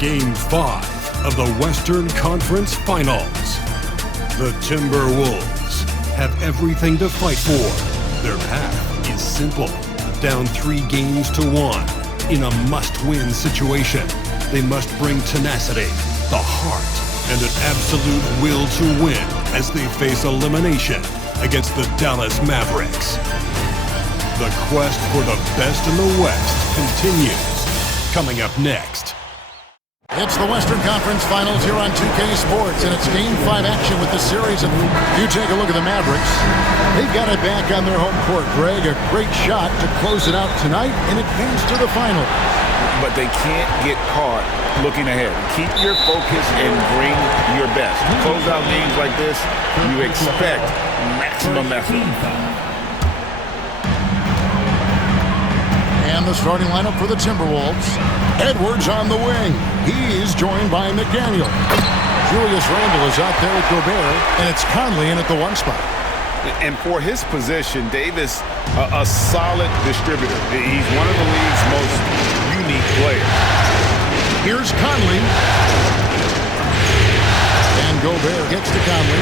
Game 5 of the Western Conference Finals. The Timberwolves have everything to fight for. Their path is simple. Down 3 games to 1 in a must-win situation. They must bring tenacity, the heart, and an absolute will to win as they face elimination against the Dallas Mavericks. The quest for the best in the West continues. Coming up next. It's the Western Conference Finals here on 2K Sports, and it's Game 5 action with the series. And you take a look at the Mavericks. They've got it back on their home court. Greg, a great shot to close it out tonight and advance to the final. But they can't get caught looking ahead. Keep your focus and bring your best. Close out games like this, you expect maximum effort. And the starting lineup for the Timberwolves. Edwards on the wing. He is joined by McDaniel. Julius Randle is out there with Gobert, and it's Conley in at the 1 spot. And for his position, Davis, a solid distributor. He's one of the league's most unique players. Here's Conley. And Gobert gets to Conley.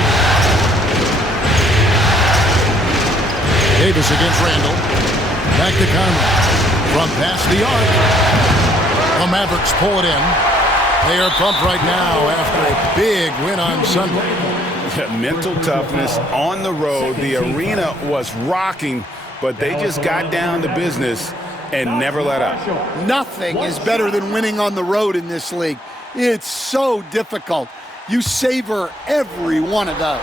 Davis against Randle. Back to Conley. From past the arc. The Mavericks pull it in. They are pumped right now after a big win on Sunday. Mental toughness on the road. The arena was rocking, but they just got down to business and never let up. Nothing is better than winning on the road in this league. It's so difficult. You savor every one of those.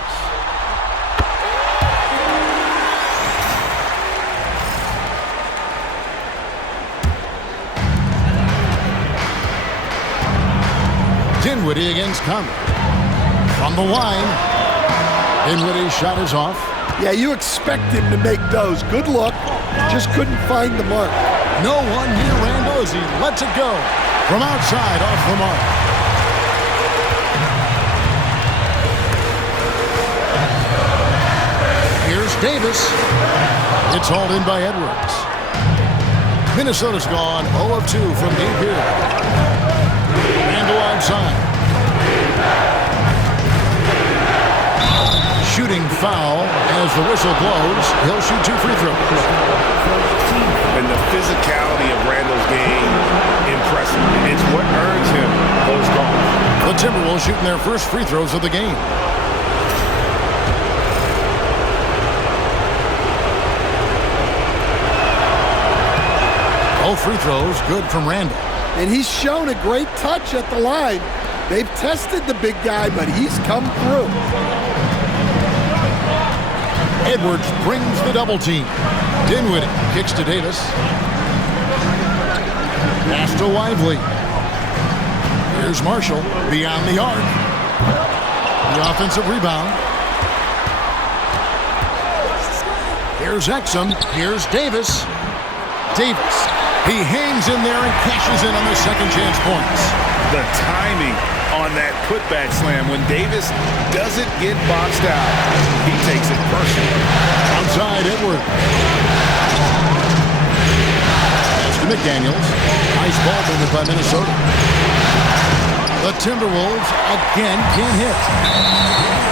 Dinwiddie against Conley. From the line. Dinwiddie's shot is off. Yeah, you expect him to make those. Good look. Just couldn't find the mark. No one near Randle as he lets it go. From outside, off the mark. Here's Davis. It's hauled in by Edwards. Minnesota's gone 0 of 2 from deep here. Randle outside. Shooting foul as the whistle blows. He'll shoot 2 free throws. And the physicality of Randle's game, impressive. It's what earns him those calls. The Timberwolves shooting their first free throws of the game. Both free throws good from Randle. And he's shown a great touch at the line. They've tested the big guy, but he's come through. Edwards brings the double team. Dinwiddie kicks to Davis. Pass to Lively. Here's Marshall beyond the arc. The offensive rebound. Here's Exum. Here's Davis. Davis. He hangs in there and cashes in on the second chance points. The timing on that putback slam when Davis doesn't get boxed out. He takes it personally. Outside Edward. Pass to McDaniels. Nice ball movement by Minnesota. The Timberwolves again can't hit.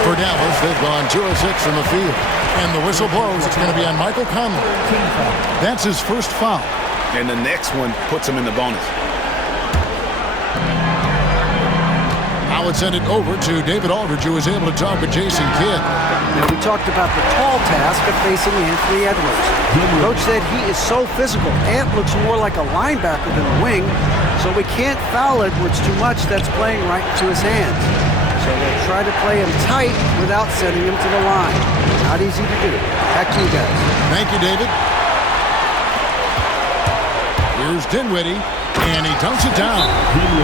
For Dallas, they've gone 2 of 6 from the field. And the whistle blows. It's going to be on Michael Conley. That's his first foul. And the next one puts him in the bonus. Now it's sent it over to David Aldridge, who was able to talk with Jason Kidd. Now, we talked about the tall task of facing Anthony Edwards. Coach said he is so physical. Ant looks more like a linebacker than a wing, so we can't foul Edwards too much. That's playing right into his hands. So they'll try to play him tight without sending him to the line. Not easy to do. Back to you guys. Thank you, David. Here's Dinwiddie, and he dunks it down.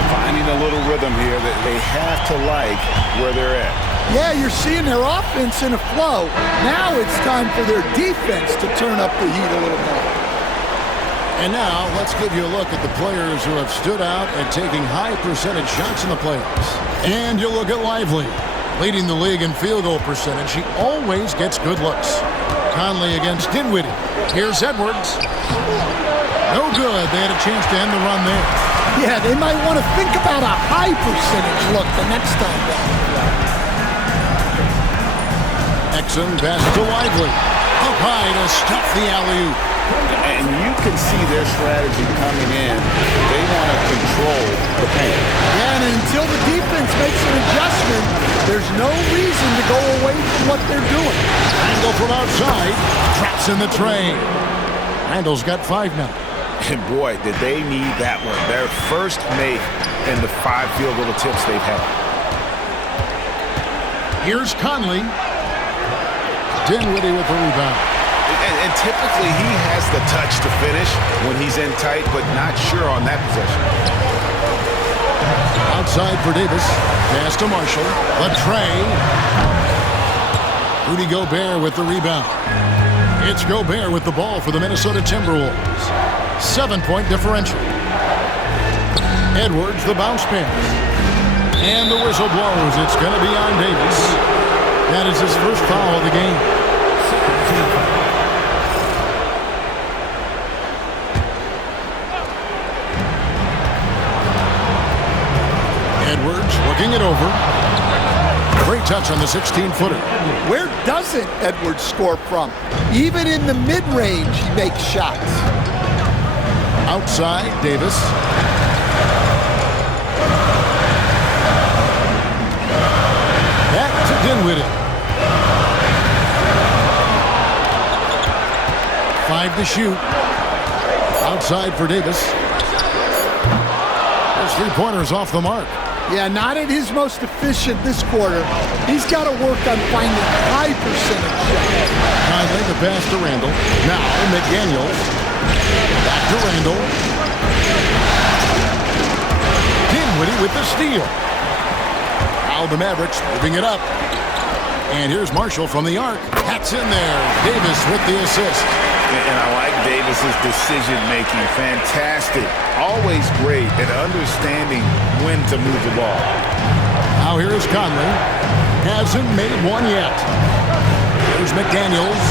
Finding a little rhythm here that they have to like where they're at. Yeah, you're seeing their offense in a flow. Now it's time for their defense to turn up the heat a little more. And now let's give you a look at the players who have stood out and taking high percentage shots in the playoffs. And you look at Lively, leading the league in field goal percentage. He always gets good looks. Conley against Dinwiddie. Here's Edwards. No good. They had a chance to end the run there. Yeah, they might want to think about a high percentage look the next time down. Exum passes to Lively. Up high to stuff the alley-oop. And you can see their strategy coming in. They want to control the paint. Yeah, and until the defense makes an adjustment, there's no reason to go away from what they're doing. Randall from outside. Traps in the tray. Randall's got 5 now. And boy, did they need that one. Their first make in the 5 field goal attempts they've had. Here's Conley. Dinwiddie with the rebound. And typically he has the touch to finish when he's in tight, but not sure on that possession. Outside for Davis. Pass to Marshall. The tray. Rudy Gobert with the rebound. It's Gobert with the ball for the Minnesota Timberwolves. 7-point differential. Edwards, the bounce pass. And the whistle blows. It's going to be on Davis. That is his first foul of the game. Edwards working it over. Great touch on the 16-footer. Where doesn't Edwards score from? Even in the mid-range, he makes shots. Outside, Davis. Back to Dinwiddie. 5 to shoot. Outside for Davis. Those 3-pointers off the mark. Yeah, not at his most efficient this quarter. He's got to work on finding high percentage shots. Finally, the pass to Randall. Now, McDaniels. Back to Randall. Dinwiddie with the steal. Now the Mavericks moving it up. And here's Marshall from the arc. That's in there. Davis with the assist. And I like Davis's decision-making. Fantastic. Always great at understanding when to move the ball. Now here's Conley. Hasn't made one yet. There's McDaniels.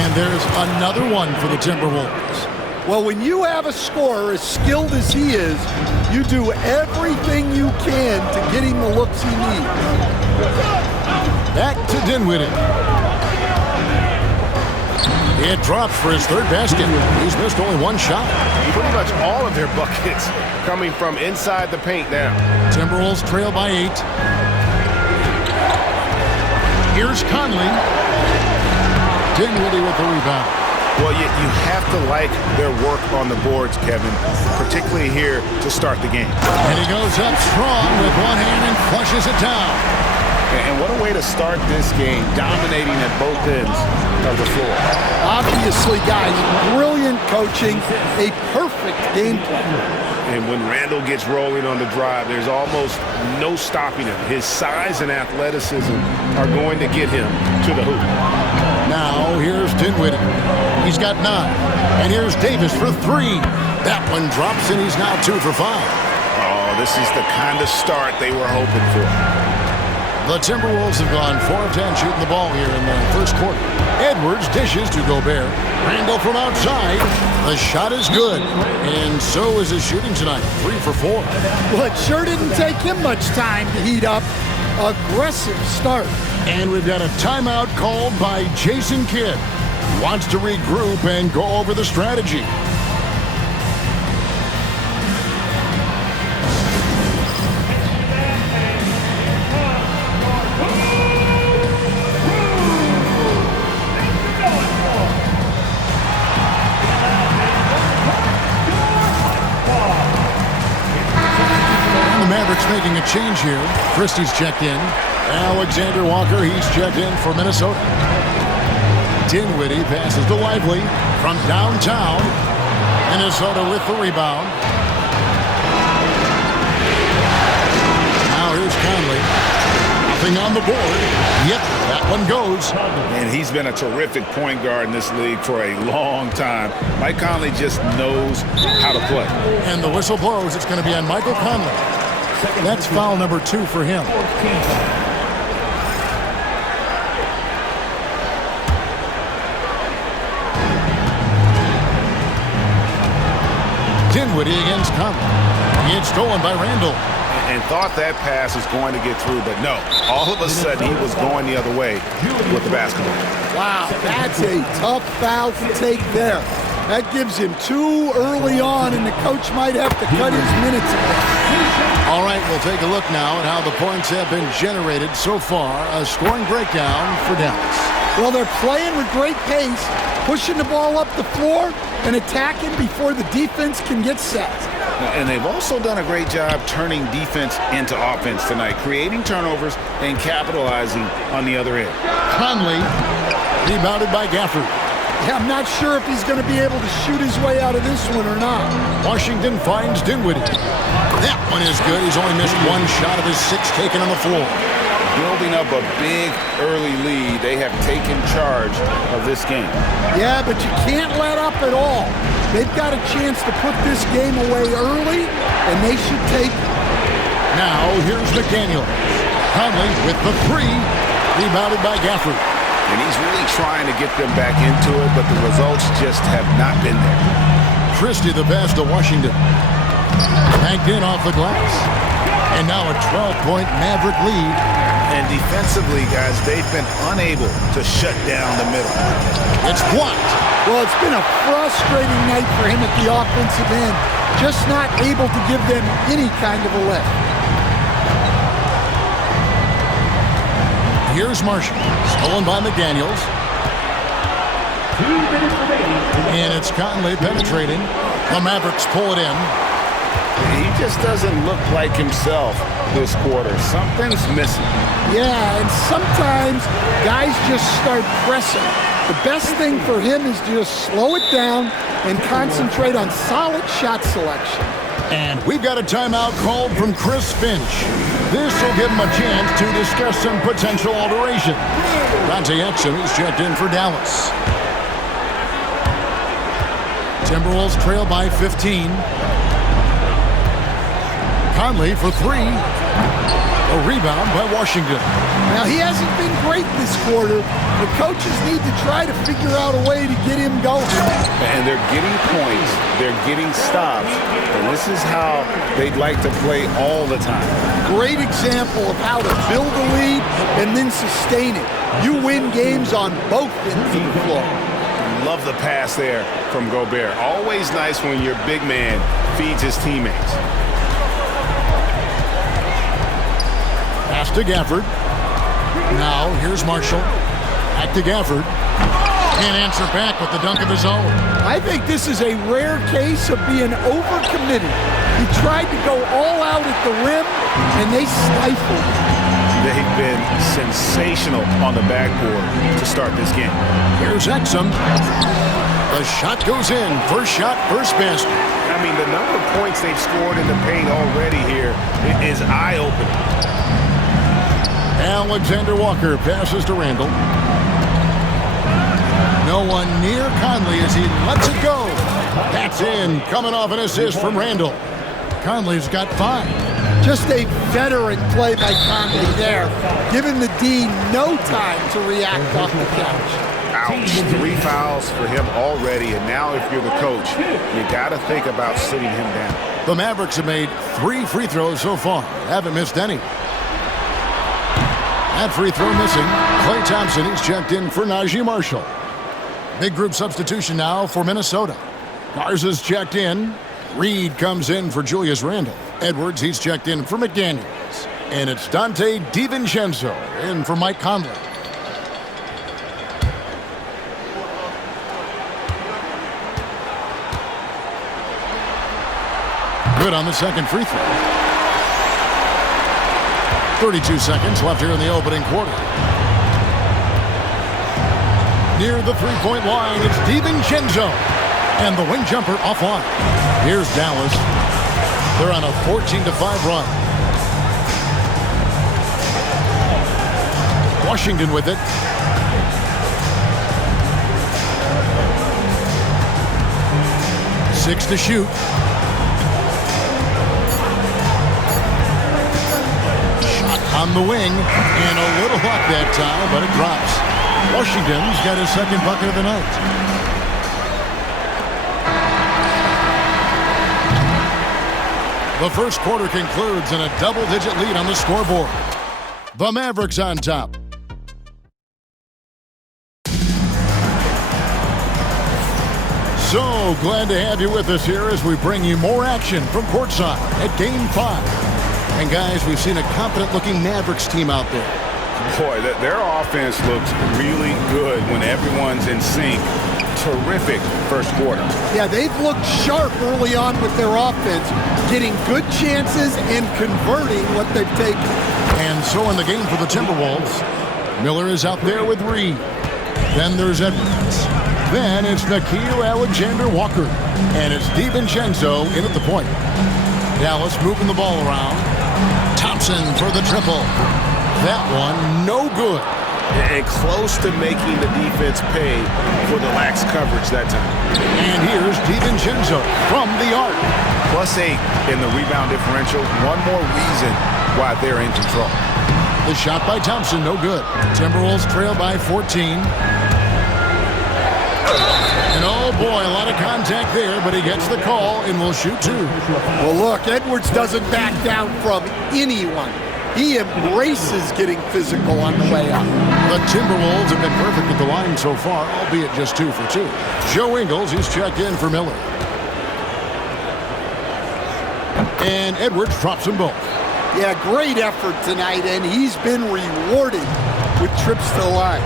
And there's another one for the Timberwolves. Well, when you have a scorer as skilled as he is, you do everything you can to get him the looks he needs. Back to Dinwiddie. It drops for his 3rd basket. He's missed only 1 shot. Pretty much all of their buckets coming from inside the paint now. Timberwolves trail by 8. Here's Conley. Dinwiddie with the rebound. Well, you have to like their work on the boards, Kevin, particularly here to start the game. And he goes up strong with one hand and flushes it down. And what a way to start this game, dominating at both ends of the floor. Obviously, guys, brilliant coaching, a perfect game plan. And when Randall gets rolling on the drive, there's almost no stopping him. His size and athleticism are going to get him to the hoop. Now, here's Dinwiddie. He's got 9. And here's Davis for 3. That one drops, and he's now 2 for 5. Oh, this is the kind of start they were hoping for. The Timberwolves have gone 4 of 10 shooting the ball here in the first quarter. Edwards dishes to Gobert. Randall from outside. The shot is good. And so is his shooting tonight. 3 for 4. Well, it sure didn't take him much time to heat up. Aggressive start. And we've got a timeout called by Jason Kidd. Wants to regroup and go over the strategy. Mavericks making a change here. Christie's checked in. Alexander Walker, he's checked in for Minnesota. Dinwiddie passes to Lively from downtown. Minnesota with the rebound. Now here's Conley. Nothing on the board. Yep, that one goes. And he's been a terrific point guard in this league for a long time. Mike Conley just knows how to play. And the whistle blows. It's going to be on Michael Conley. That's foul number 2 for him. Dinwiddie against Conley. It's stolen by Randall. And thought that pass was going to get through, but no. All of a sudden, he was going the other way with the basketball. Wow, that's a tough foul to take there. That gives him 2 early on, and the coach might have to cut his minutes a bit. All right, we'll take a look now at how the points have been generated so far. A scoring breakdown for Dallas. Well, they're playing with great pace, pushing the ball up the floor and attacking before the defense can get set. And they've also done a great job turning defense into offense tonight, creating turnovers and capitalizing on the other end. Conley, rebounded by Gafford. Yeah, I'm not sure if he's going to be able to shoot his way out of this one or not. Washington finds Dinwiddie. That one is good. He's only missed 1 shot of his 6 taken on the floor. Building up a big early lead, they have taken charge of this game. Yeah, but you can't let up at all. They've got a chance to put this game away early, and they should take it. Now, here's McDaniel. Conley with the 3, rebounded by Gafford. And he's really trying to get them back into it, but the results just have not been there. Christie the pass to Washington. Banked in off the glass. And now a 12-point Maverick lead. And defensively, guys, they've been unable to shut down the middle. It's blocked. Well, it's been a frustrating night for him at the offensive end. Just not able to give them any kind of a lift. Here's Marshall. Stolen by McDaniels. 2 minutes remaining. And it's Conley penetrating. The Mavericks pull it in. He just doesn't look like himself this quarter. Something's missing. Yeah, and sometimes guys just start pressing. The best thing for him is to just slow it down and concentrate on solid shot selection. And we've got a timeout called from Chris Finch. This will give him a chance to discuss some potential alteration. Dante Exum is checked in for Dallas. Timberwolves trail by 15. Conley for 3. A rebound by Washington. Now, he hasn't been great this quarter. The coaches need to try to figure out a way to get him going. And they're getting points. They're getting stops. And this is how they'd like to play all the time. Great example of how to build a lead and then sustain it. You win games on both ends of the floor. Love the pass there from Gobert. Always nice when your big man feeds his teammates. Pass to Gafford. Now, here's Marshall. Back to Gafford. Can't answer back with the dunk of his own. I think this is a rare case of being overcommitted. He tried to go all out at the rim, and they stifled him. They've been sensational on the backboard to start this game. Here's Exum. The shot goes in. First shot, first basket. I mean, the number of points they've scored in the paint already here is eye-opening. Alexander Walker passes to Randall. No one near Conley as he lets it go. That's in. Coming off an assist from Randall. Conley's got 5. Just a veteran play by Conley there, giving the D no time to react off the couch. Ouch. 3 fouls for him already, and now if you're the coach, you got to think about sitting him down. The Mavericks have made 3 free throws so far. Haven't missed any. That free throw missing. Klay Thompson is checked in for Najee Marshall. Big group substitution now for Minnesota. Garza's checked in. Reed comes in for Julius Randle. Edwards, he's checked in for McDaniels. And it's Dante DiVincenzo in for Mike Conley. Good on the second free throw. 32 seconds left here in the opening quarter. Near the three-point line, it's DiVincenzo. And the wing jumper offline. Here's Dallas. They're on a 14-5 run. Washington with it. Six to shoot. On the wing, and a little luck that time, but it drops. Washington's got his second bucket of the night. The first quarter concludes in a double-digit lead on the scoreboard. The Mavericks on top. So glad to have you with us here as we bring you more action from courtside at Game 5. And guys, we've seen a confident-looking Mavericks team out there. Boy, their offense looks really good when everyone's in sync. Terrific first quarter. Yeah, they've looked sharp early on with their offense, getting good chances and converting what they've taken. And so in the game for the Timberwolves, Miller is out there with Reed. Then there's Edwards. Then it's Nickeil Alexander-Walker. And it's DiVincenzo in at the point. Dallas moving the ball around. Thompson for the triple. That one, no good. And close to making the defense pay for the lax coverage that time. And here's DiVincenzo from the arc. +8 in the rebound differential. One more reason why they're in control. The shot by Thompson, no good. Timberwolves trail by 14. And oh boy, a lot of contact there, but he gets the call and will shoot 2. Well, look, Edwards doesn't back down from anyone. He embraces getting physical on the way up. The Timberwolves have been perfect at the line so far, albeit just 2 for 2. Joe Ingles, he's checked in for Miller. And Edwards drops them both. Yeah, great effort tonight, and he's been rewarded with trips to the line.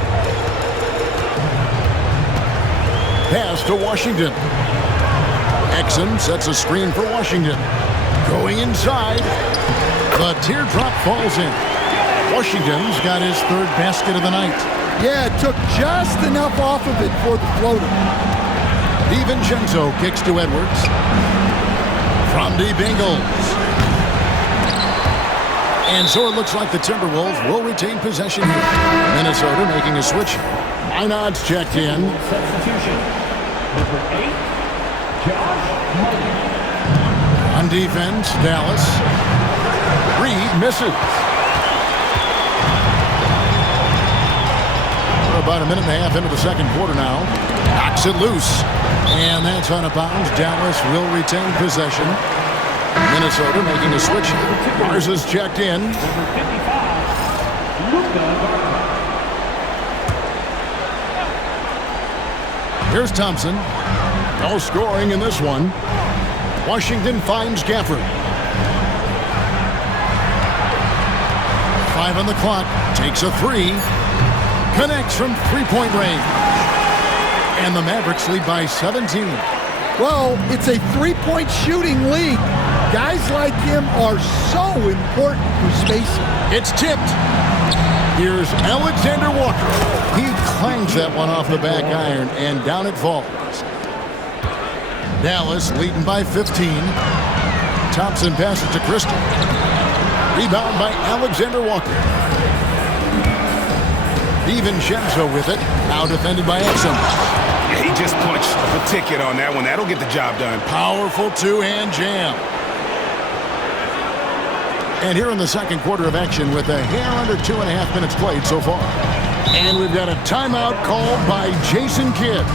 Pass to Washington. Exum sets a screen for Washington. Going inside. The teardrop falls in. Washington's got his 3rd basket of the night. Yeah, it took just enough off of it for the floater. DiVincenzo kicks to Edwards. From deep Ingles. And so it looks like the Timberwolves will retain possession here. Minnesota making a switch. Einad's checked in. Substitution. Number 8, Josh Martin. On defense, Dallas. Reed misses. We're about a minute and a half into the second quarter now. Knocks it loose. And that's out of bounds. Dallas will retain possession. Minnesota making a switch. Mars is checked in. Number 55, Luka Garza. Here's Thompson. No scoring in this one. Washington finds Gafford. 5 on the clock. Takes a 3. Connects from three-point range. And the Mavericks lead by 17. Well, it's a three-point shooting league. Guys like him are so important for spacing. It's tipped. Here's Alexander Walker. He clangs that one off the back iron, and down it falls. Dallas leading by 15. Thompson passes to Crystal. Rebound by Alexander Walker. DiVincenzo with it. Now defended by Exum. Yeah, he just punched the ticket on that one. That'll get the job done. Powerful two-hand jam. And here in the second quarter of action with a hair under 2.5 minutes played so far. And we've got a timeout called by Jason Kidd.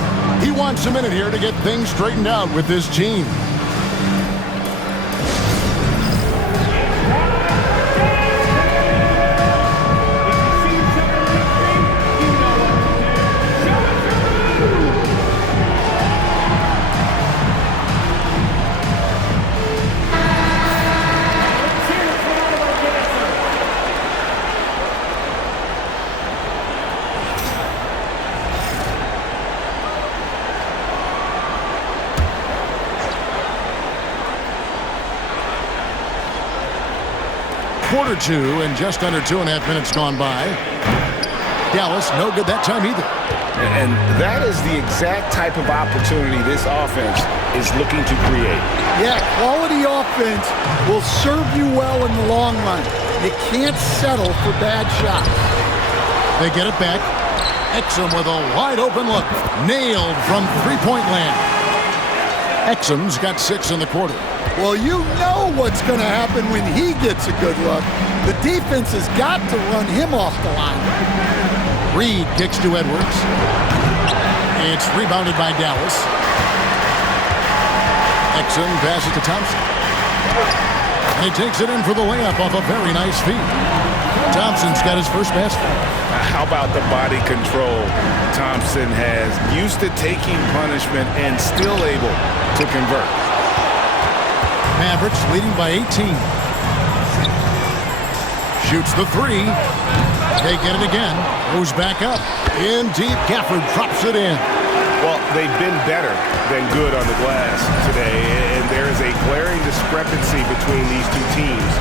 He wants a minute here to get things straightened out with this team. Quarter 2 and just under 2.5 minutes gone by. Dallas no good that time either. And that is the exact type of opportunity this offense is looking to create. Yeah, quality offense will serve you well in the long run. You can't settle for bad shots. They get it back. Exum with a wide open look. Nailed from three-point land. Exum's got 6 in the quarter. Well, you know what's going to happen when he gets a good look. The defense has got to run him off the line. Reed kicks to Edwards. It's rebounded by Dallas. Exum passes to Thompson. And he takes it in for the layup off a very nice feed. Thompson's got his first basket. How about the body control Thompson has? Used to taking punishment and still able to convert. Mavericks leading by 18. Shoots the three. They get it again. Goes back up. In deep. Gafford drops it in. Well, they've been better than good on the glass today, and there is a glaring discrepancy between these two teams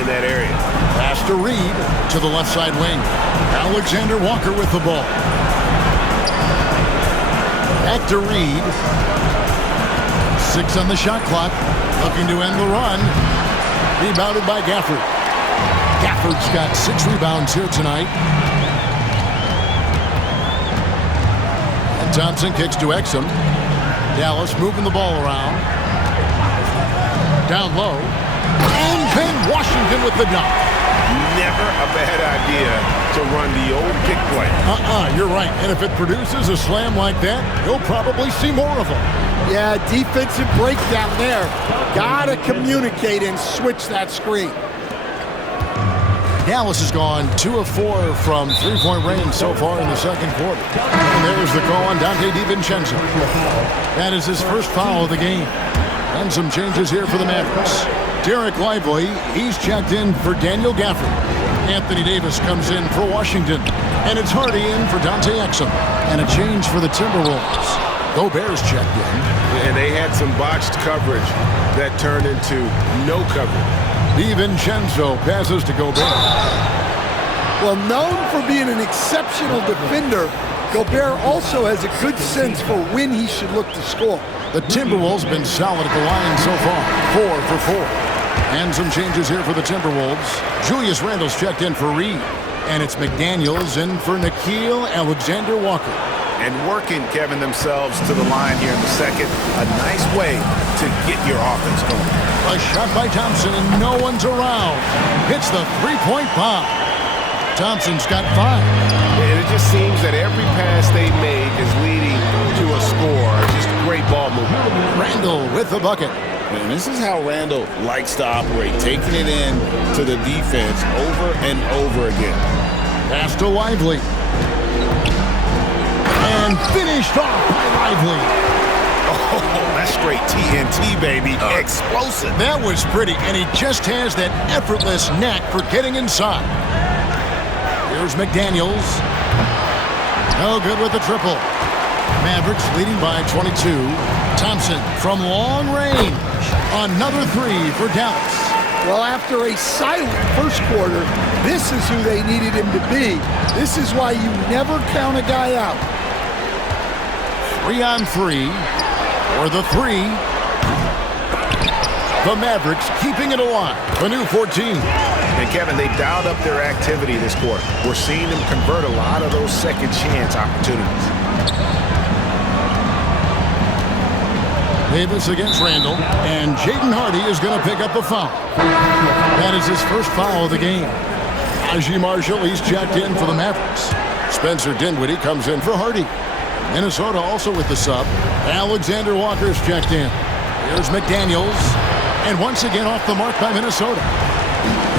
in that area. Pass to Reed to the left side wing. Alexander Walker with the ball. Back to Reed. 6 on the shot clock. Looking to end the run. Rebounded by Gafford. Gafford's got 6 rebounds here tonight. And Thompson kicks to Exum. Dallas moving the ball around. Down low. And then Washington with the dunk. Never a bad idea to run the old pick play. You're right. And if it produces a slam like that, you'll probably see more of them. Yeah, defensive breakdown there. Gotta communicate and switch that screen. Dallas has gone 2 of 4 from three-point range so far in the second quarter. And there's the call on Dante DiVincenzo. That is his first foul of the game. And some changes here for the Mavericks. Derek Lively, he's checked in for Daniel Gafford. Anthony Davis comes in for Washington. And it's Hardy in for Dante Exum. And a change for the Timberwolves. Gobert's checked in. And they had some botched coverage that turned into no coverage. DiVincenzo passes to Gobert. Well, known for being an exceptional defender, Gobert also has a good sense for when he should look to score. The Timberwolves been solid at the line so far. 4 for 4. And some changes here for the Timberwolves. Julius Randle's checked in for Reed. And it's McDaniels in for Nickeil Alexander-Walker. And working, Kevin, themselves to the line here in the second. A nice way to get your offense going. A shot by Thompson, and no one's around. Hits the three-point bomb. Thompson's got 5. And it just seems that every pass they make is leading to a score. Just great ball movement. Randle with the bucket. And this is how Randle likes to operate, taking it in to the defense over and over again. Pass to Lively. And finished off by Lively. Oh, that's straight TNT, baby. Explosive. That was pretty, and he just has that effortless knack for getting inside. Here's McDaniels. No good with the triple. Mavericks leading by 22. Thompson from long range. Another 3 for Dallas. Well, after a silent first quarter, this is who they needed him to be. This is why you never count a guy out. 3 on 3. For the 3. The Mavericks keeping it alive. A new 14. And Kevin, they dialed up their activity this quarter. We're seeing them convert a lot of those second chance opportunities. Davis against Randle, and Jaden Hardy is going to pick up a foul. That is his first foul of the game. Najee Marshall, he's checked in for the Mavericks. Spencer Dinwiddie comes in for Hardy. Minnesota also with the sub. Alexander Walker's checked in. Here's McDaniels, and once again off the mark by Minnesota.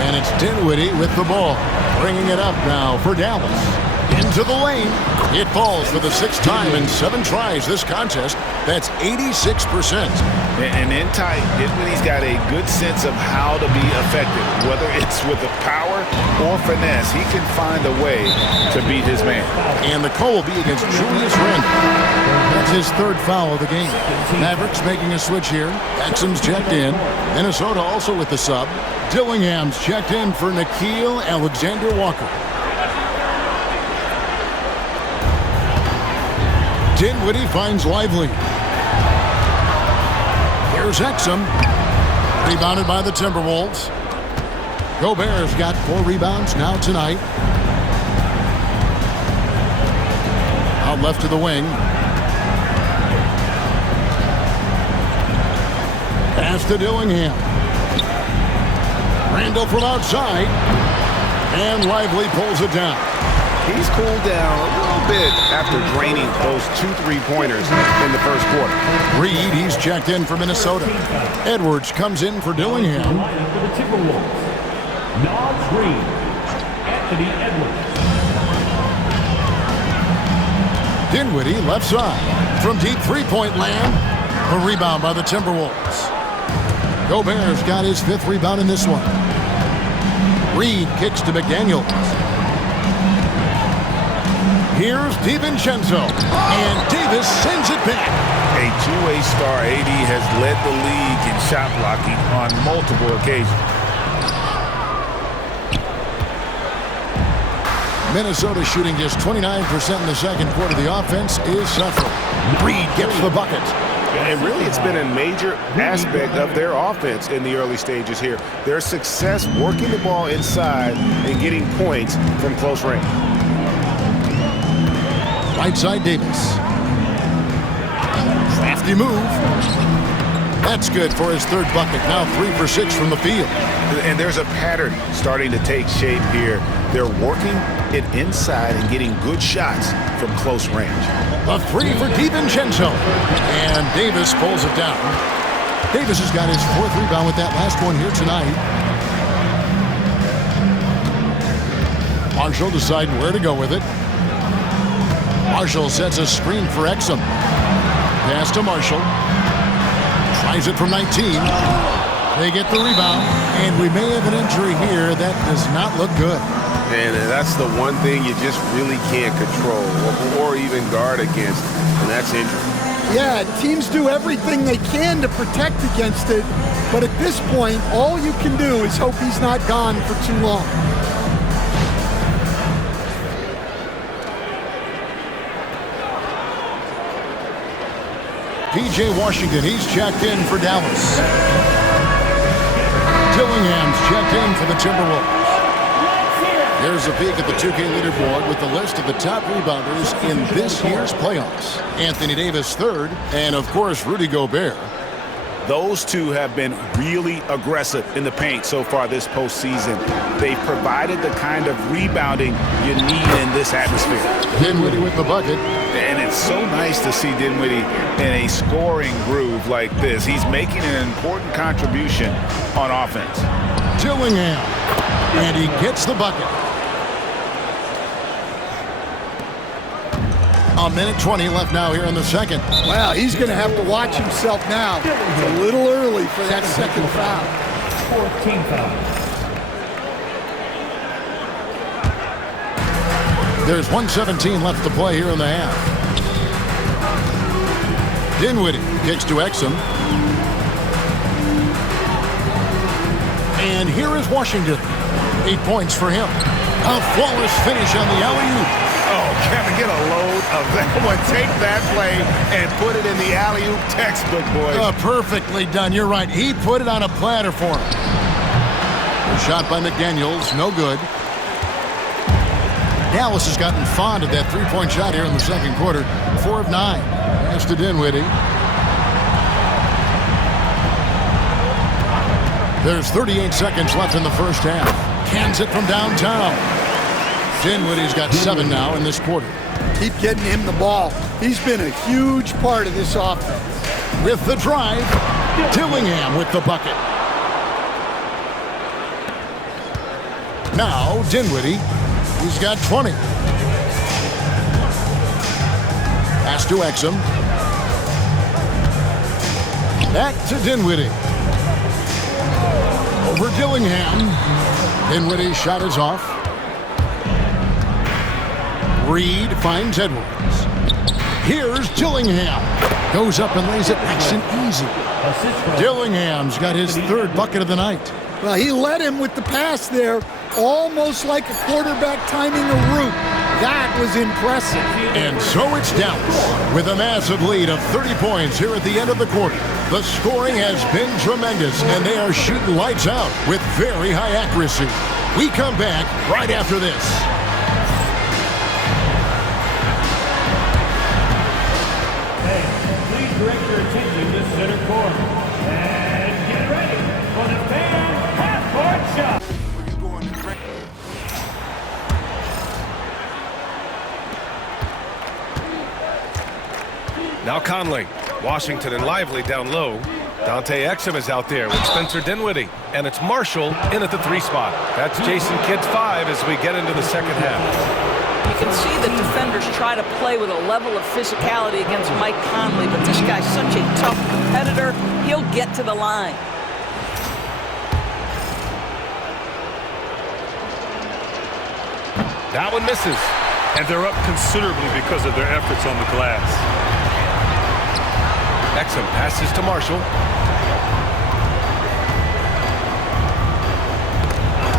And it's Dinwiddie with the ball, bringing it up now for Dallas. Into the lane. It falls for the 6th time in 7 tries this contest. That's 86%. And in tight, Dinwiddie's got a good sense of how to be effective. Whether it's with the power or finesse, he can find a way to beat his man. And the call will be against Julius Randle. That's his 3rd foul of the game. Mavericks making a switch here. Exum's checked in. Minnesota also with the sub. Dillingham's checked in for Nickeil Alexander-Walker. Dinwiddie finds Lively. Here's Exum. Rebounded by the Timberwolves. Gobert's got 4 rebounds now tonight. Out left to the wing. Pass to Dillingham. Randle from outside. And Lively pulls it down. He's cooled down a little bit after draining those 2 3-pointers in the first quarter. Reed, he's checked in for Minnesota. Edwards comes in for Dillingham. For the Timberwolves. Nods Reed. Anthony Edwards. Dinwiddie, left side. From deep three-point land. A rebound by the Timberwolves. Gobert's got his 5th rebound in this one. Reed kicks to McDaniels. Here's DiVincenzo. And Davis sends it back. A two-way star, AD has led the league in shot blocking on multiple occasions. Minnesota shooting just 29% in the second quarter. The offense is suffering. Reed gets the bucket. And really, it's been a major aspect of their offense in the early stages here. Their success working the ball inside and getting points from close range. Right side, Davis. Crafty move. That's good for his 3rd bucket. Now 3 for 6 from the field. And there's a pattern starting to take shape here. They're working it inside and getting good shots from close range. A 3 for DiVincenzo. And Davis pulls it down. Davis has got his 4th rebound with that last one here tonight. Marshall deciding where to go with it. Marshall sets a screen for Exum. Pass to Marshall. Tries it from 19. They get the rebound, and we may have an injury here. That does not look good. And that's the one thing you just really can't control or even guard against, and that's injury. Yeah, teams do everything they can to protect against it, but at this point, all you can do is hope he's not gone for too long. P.J. Washington, he's checked in for Dallas. Dillingham's checked in for the Timberwolves. Here's a peek at the 2K leaderboard with the list of the top rebounders in this year's playoffs. Anthony Davis 3rd, and of course Rudy Gobert. Those two have been really aggressive in the paint so far this postseason. They've provided the kind of rebounding you need in this atmosphere. Dinwiddie with the bucket. And it's so nice to see Dinwiddie in a scoring groove like this. He's making an important contribution on offense. Dillingham, and he gets the bucket. A minute 20 left now here in the second. Well, he's going to have to watch himself now. It's a little early for that second foul. 4th team foul. There's 1:17 left to play here in the half. Dinwiddie kicks to Exum. And here is Washington. 8 points for him. A flawless finish on the alley-oop. Oh, Kevin, get a load of that one. Take that play and put it in the alley-oop textbook, boys. Perfectly done. You're right. He put it on a platter for him. The shot by McDaniels, no good. Dallas has gotten fond of that 3-point shot here in the second quarter. 4 of 9. Pass to Dinwiddie. There's 38 seconds left in the first half. Cans it from downtown. Dinwiddie's got 7 now in this quarter. Keep getting him the ball. He's been a huge part of this offense. With the drive, Dillingham with the bucket. Now Dinwiddie, he's got 20. Pass to Exum. Back to Dinwiddie. Over Dillingham. Dinwiddie's shot is off. Reed finds Edwards. Here's Dillingham. Goes up and lays it nice and easy. Dillingham's got his 3rd bucket of the night. Well, he led him with the pass there, almost like a quarterback timing a route. That was impressive. And so it's Dallas with a massive lead of 30 points here at the end of the quarter. The scoring has been tremendous, and they are shooting lights out with very high accuracy. We come back right after this. Please direct your attention to center court. And get ready for the fan half-court shot. Now Conley. Washington and Lively down low. Dante Exum is out there with Spencer Dinwiddie. And it's Marshall in at the 3 spot. That's Jason Kidd's 5 as we get into the second half. You can see that defenders try to play with a level of physicality against Mike Conley, but this guy's such a tough competitor, he'll get to the line. That one misses. And they're up considerably because of their efforts on the glass. Exum passes to Marshall.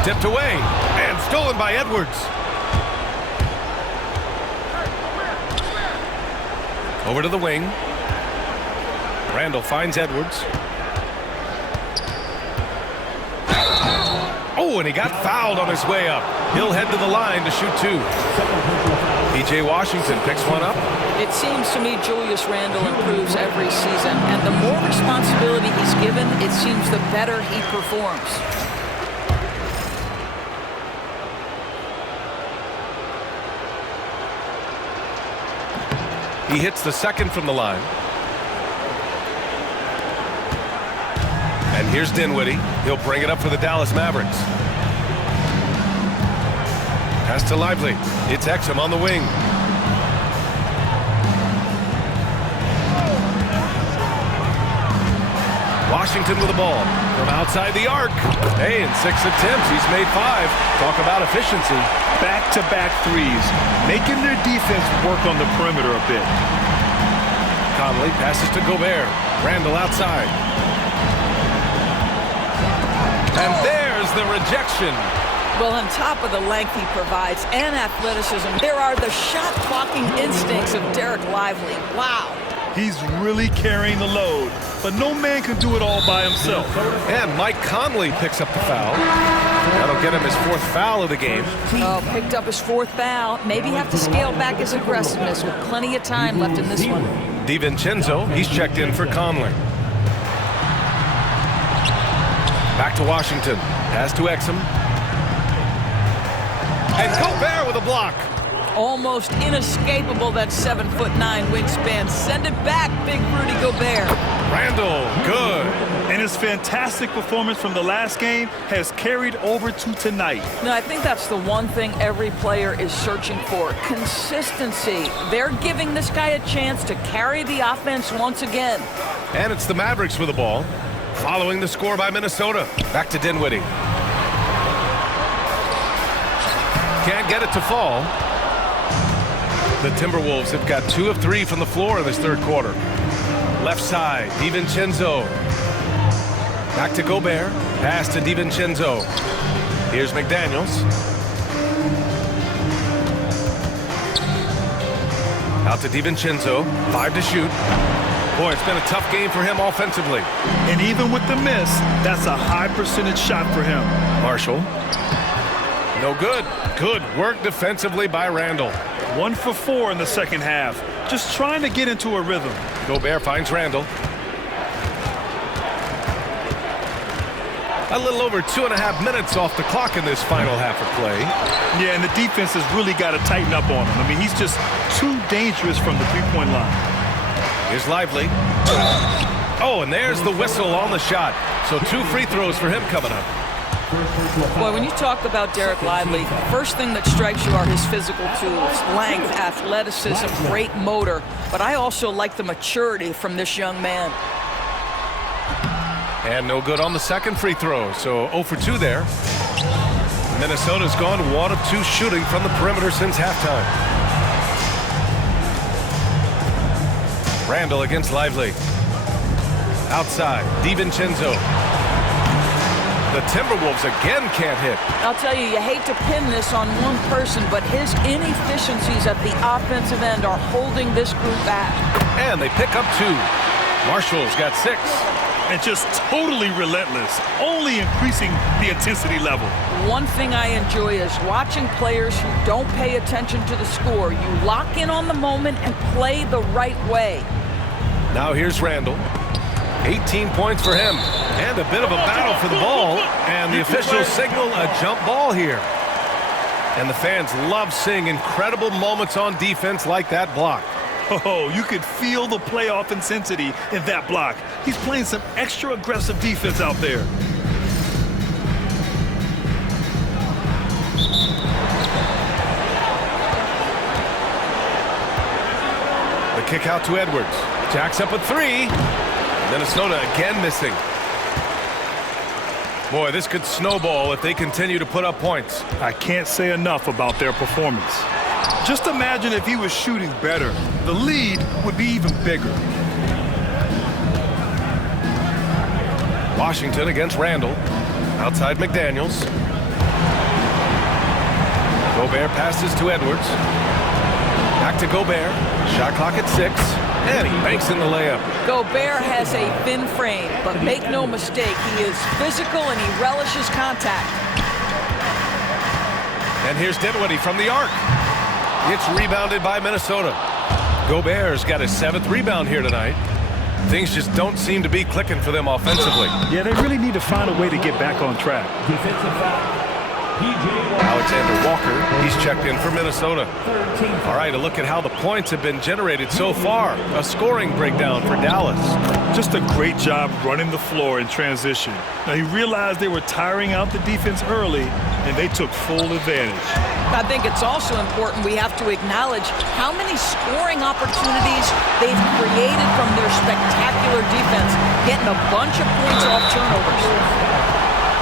Tipped away and stolen by Edwards. Over to the wing. Randall finds Edwards. Oh, and he got fouled on his way up. He'll head to the line to shoot 2. P.J. Washington picks one up. It seems to me Julius Randle improves every season, and the more responsibility he's given, it seems the better he performs. He hits the second from the line. And here's Dinwiddie. He'll bring it up for the Dallas Mavericks. Pass to Lively. It's Exum on the wing. Washington with the ball from outside the arc. Hey, in 6 attempts, he's made 5. Talk about efficiency. Back-to-back threes, making their defense work on the perimeter a bit. Conley passes to Gobert. Randall outside. And there's the rejection. Well, on top of the length he provides and athleticism, there are the shot-blocking instincts of Derek Lively. Wow. He's really carrying the load, but no man can do it all by himself. And Mike Conley picks up the foul. That'll get him his 4th foul of the game. Oh, picked up his 4th foul. Maybe have to scale back his aggressiveness with plenty of time left in this one. DiVincenzo, he's checked in for Conley. Back to Washington. Pass to Exum. And Gobert with a block. Almost inescapable, that 7'9" wingspan. Send it back, big Rudy Gobert. Randall, good. And his fantastic performance from the last game has carried over to tonight. No, I think that's the one thing every player is searching for. Consistency. They're giving this guy a chance to carry the offense once again. And it's the Mavericks with the ball. Following the score by Minnesota. Back to Dinwiddie. Can't get it to fall. The Timberwolves have got 2 of 3 from the floor in this 3rd quarter. Left side, DiVincenzo. Back to Gobert. Pass to DiVincenzo. Here's McDaniels. Out to DiVincenzo. 5 to shoot. Boy, it's been a tough game for him offensively. And even with the miss, that's a high percentage shot for him. Marshall. No good. Good work defensively by Randall. 1 for 4 in the second half. Just trying to get into a rhythm. Gobert finds Randall. A little over 2.5 minutes off the clock in this final half of play. Yeah, and the defense has really got to tighten up on him. I mean, he's just too dangerous from the three-point line. Here's Lively. Oh, and there's the whistle on the shot. So 2 free throws for him coming up. Boy, when you talk about Derek Lively, first thing that strikes you are his physical tools, length, athleticism, great motor. But I also like the maturity from this young man. And no good on the second free throw, so 0 for 2 there. Minnesota's gone 1 of 2 shooting from the perimeter since halftime. Randall against Lively. Outside, DiVincenzo. The Timberwolves again can't hit. I'll tell you, you hate to pin this on one person, but his inefficiencies at the offensive end are holding this group back. And they pick up 2. Marshall's got 6. And just totally relentless, only increasing the intensity level. One thing I enjoy is watching players who don't pay attention to the score. You lock in on the moment and play the right way. Now here's Randall. 18 points for him. And a bit of a battle for the ball. And the officials signal a jump ball here. And the fans love seeing incredible moments on defense like that block. Oh, you could feel the playoff intensity in that block. He's playing some extra aggressive defense out there. The kick out to Edwards. Jacks up a three. Minnesota again missing. Boy, this could snowball if they continue to put up points. I can't say enough about their performance. Just imagine if he was shooting better. The lead would be even bigger. Washington against Randall. Outside McDaniels. Gobert passes to Edwards. Back to Gobert. Shot clock at 6. And he banks in the layup. Gobert has a thin frame, but make no mistake, he is physical and he relishes contact. And here's Dinwiddie from the arc. It's rebounded by Minnesota. Gobert's got his 7th rebound here tonight. Things just don't seem to be clicking for them offensively. Yeah, they really need to find a way to get back on track. Defensive foul. Alexander Walker, he's checked in for Minnesota. All right, a look at how the points have been generated so far. A scoring breakdown for Dallas. Just a great job running the floor in transition. Now, he realized they were tiring out the defense early, and they took full advantage. I think it's also important we have to acknowledge how many scoring opportunities they've created from their spectacular defense, getting a bunch of points off turnovers.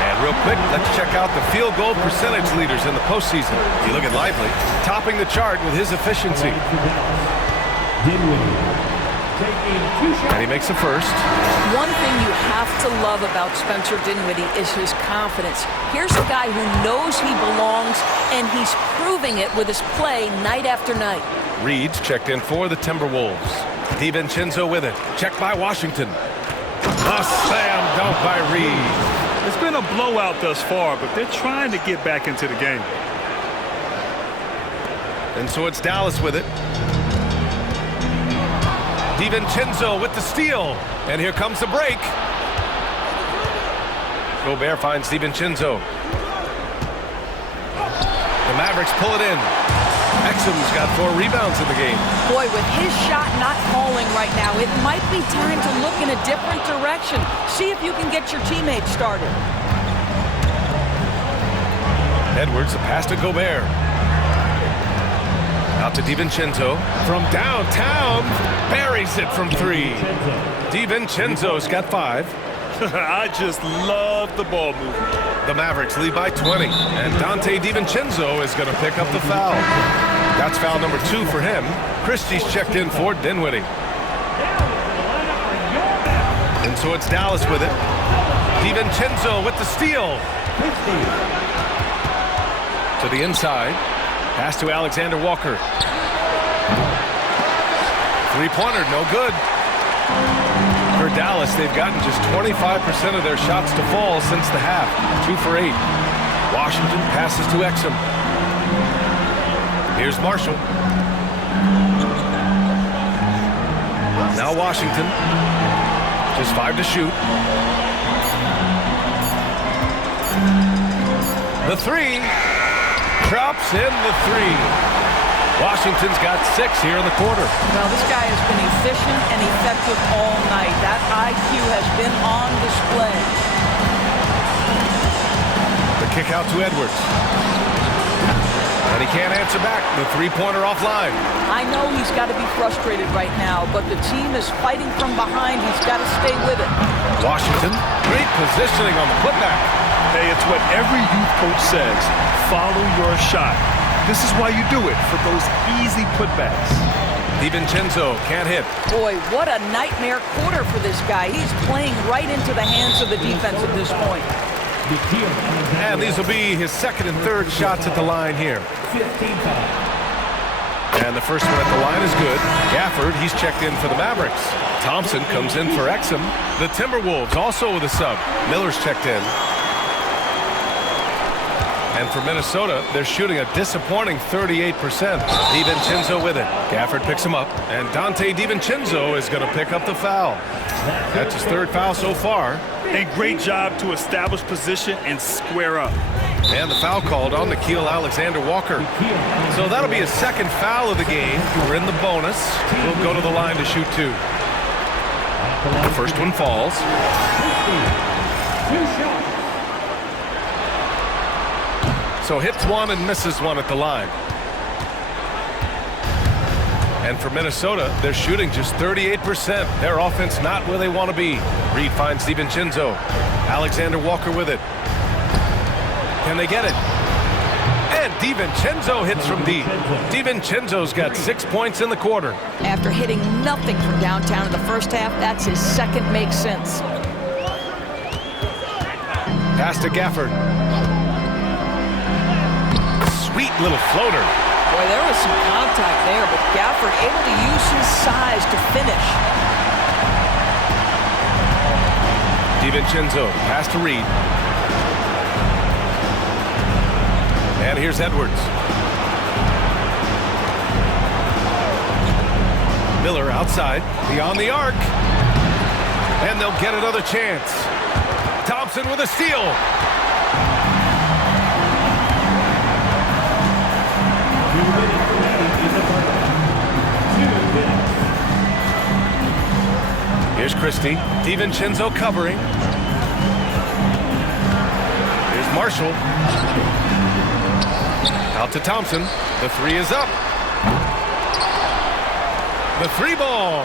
And real quick, let's check out the field goal percentage leaders in the postseason. You look at Lively, topping the chart with his efficiency. And he makes a first. One thing you have to love about Spencer Dinwiddie is his confidence. Here's a guy who knows he belongs, and he's proving it with his play night after night. Reed's checked in for the Timberwolves. DiVincenzo with it. Checked by Washington. A slam dunk by Reed. It's been a blowout thus far, but they're trying to get back into the game. And so it's Dallas with it. DiVincenzo with the steal. And here comes the break. Gobert finds DiVincenzo. The Mavericks pull it in. Exum's got 4 rebounds in the game. Boy, with his shot not falling right now, it might be time to look in a different direction. See if you can get your teammates started. Edwards, a pass to Gobert. Out to DiVincenzo. From downtown, buries it from 3. DiVincenzo's got 5. I just love the ball movement. The Mavericks lead by 20, and Dante DiVincenzo is going to pick up the foul. That's foul number 2 for him. Christie's checked in for Dinwiddie. And so it's Dallas with it. DiVincenzo with the steal. To the inside. Pass to Alexander Walker. 3-pointer, no good. For Dallas, they've gotten just 25% of their shots to fall since the half. 2 for 8. Washington passes to Exum. Here's Marshall. Now Washington. Just 5 to shoot. The 3. Drops in the 3. Washington's got 6 here in the quarter. Well, this guy has been efficient and effective all night. That IQ has been on display. The kick out to Edwards. And he can't answer back. The 3-pointer offline. I know he's got to be frustrated right now, but the team is fighting from behind. He's got to stay with it. Washington, great positioning on the putback. Hey, it's what every youth coach says. Follow your shot. This is why you do it, for those easy putbacks. DiVincenzo can't hit. Boy, what a nightmare quarter for this guy. He's playing right into the hands of the defense at this point. And these will be his 2nd and 3rd shots at the line here. And the first one at the line is good. Gafford, he's checked in for the Mavericks. Thompson comes in for Exum. The Timberwolves also with a sub. Miller's checked in. And for Minnesota, they're shooting a disappointing 38%. DiVincenzo with it. Gafford picks him up. And Dante DiVincenzo is going to pick up the foul. That's his 3rd foul so far. And great job to establish position and square up. And the foul called on Nickeil Alexander-Walker. So that'll be his second foul of the game. We're in the bonus. We'll go to the line to shoot 2. The first one falls. So hits 1 and misses 1 at the line. And for Minnesota, they're shooting just 38%. Their offense not where they want to be. Reed finds DiVincenzo. Alexander-Walker with it. Can they get it? And DiVincenzo hits from deep. DiVincenzo's got 6 points in the quarter. After hitting nothing from downtown in the first half, that's his second make since. Pass to Gafford. Sweet little floater. Boy, there was some contact there, but Gafford able to use his size to finish. DiVincenzo, pass to Reed. And here's Edwards. Miller outside, beyond the arc. And they'll get another chance. Thompson with a steal. Here's Christie. DiVincenzo covering. Here's Marshall. Out to Thompson. The 3 is up. The 3 ball.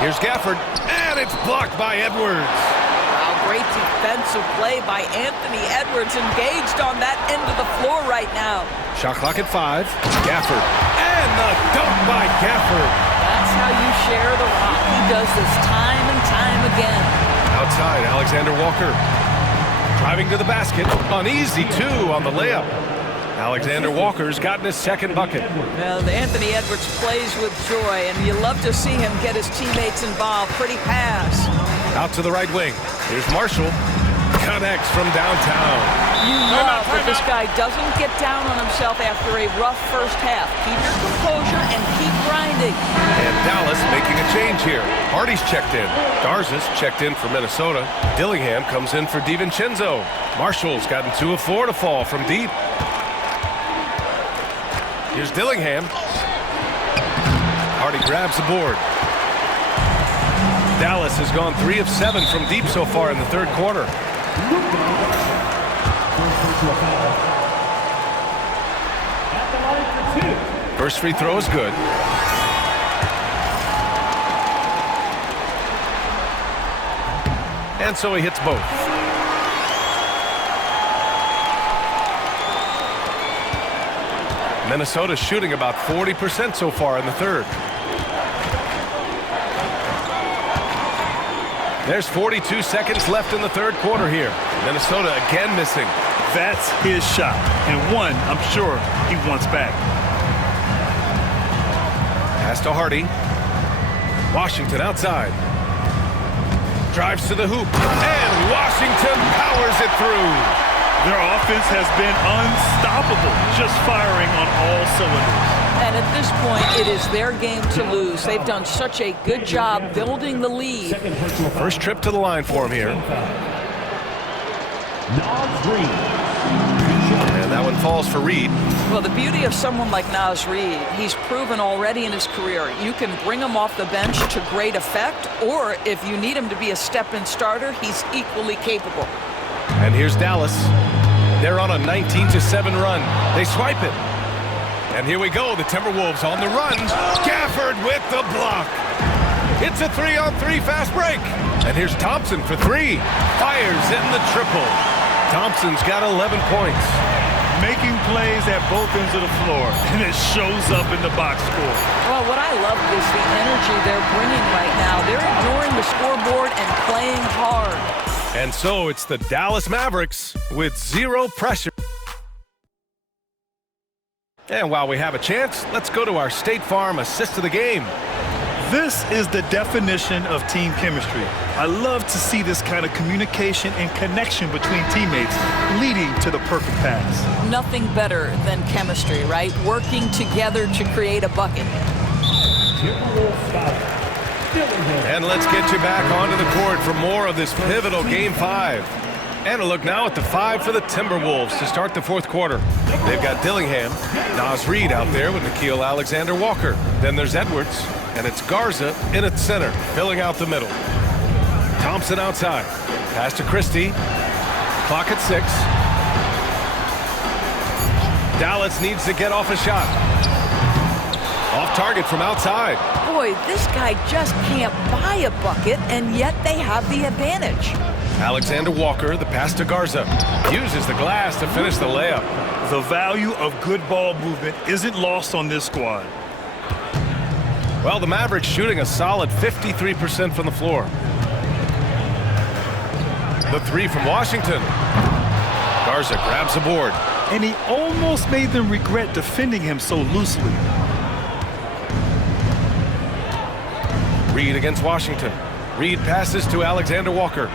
Here's Gafford. And it's blocked by Edwards. Wow, great defensive play by Anthony Edwards, engaged on that end of the floor right now. Shot clock at 5. Gafford. And the dunk by Gafford. That's how you share the rock. He does this time and time again. Outside, Alexander-Walker. Driving to the basket. An easy 2 on the layup. Alexander-Walker's gotten his second bucket. Well, Anthony Edwards plays with joy, and you love to see him get his teammates involved. Pretty pass. Out to the right wing. Here's Marshall. Connects from downtown. You love that this guy doesn't get down on himself after a rough first half. Keep your composure and keep grinding. And Dallas making a change here. Hardy's checked in. Garza's checked in for Minnesota. Dillingham comes in for DiVincenzo. Marshall's gotten 2 of 4 to fall from deep. Here's Dillingham. Hardy grabs the board. Dallas has gone 3 of 7 from deep so far in the third quarter. First free throw is good. And so he hits both. Minnesota's shooting about 40% so far in the third. There's 42 seconds left in the third quarter here. Minnesota again missing. That's his shot, and one I'm sure he wants back. Pass to Hardy. Washington outside. Drives to the hoop, and Washington powers it through. Their offense has been unstoppable, just firing on all cylinders. And at this point, it is their game to lose. They've done such a good job building the lead. First trip to the line for him here. And that one falls for Reed. Well, the beauty of someone like Naz Reid, he's proven already in his career, you can bring him off the bench to great effect, or if you need him to be a step-in starter, he's equally capable. And here's Dallas. They're on a 19-7 run. They swipe it. And here we go, the Timberwolves on the run. Gafford with the block. It's a 3-on-3 fast break. And here's Thompson for 3. Fires in the triple. Thompson's got 11 points. Making plays at both ends of the floor, and it shows up in the box score. Well, what I love is the energy they're bringing right now. They're ignoring the scoreboard and playing hard. And so it's the Dallas Mavericks with 0 pressure. And while we have a chance, let's go to our State Farm assist of the game. This is the definition of team chemistry. I love to see this kind of communication and connection between teammates leading to the perfect pass. Nothing better than chemistry, right? Working together to create a bucket. And let's get you back onto the court for more of this pivotal Game 5. And a look now at the 5 for the Timberwolves to start the fourth quarter. They've got Dillingham, Nas Reed out there with Nickeil Alexander-Walker. Then there's Edwards, and it's Garza in at center, filling out the middle. Thompson outside. Pass to Christie. Clock at 6. Dallas needs to get off a shot. Off target from outside. Boy, this guy just can't buy a bucket, and yet they have the advantage. Alexander-Walker, the pass to Garza. Uses the glass to finish the layup. The value of good ball movement isn't lost on this squad. Well, the Mavericks shooting a solid 53% from the floor. The 3 from Washington. Garza grabs the board. And he almost made them regret defending him so loosely. Reed against Washington. Reed passes to Alexander-Walker.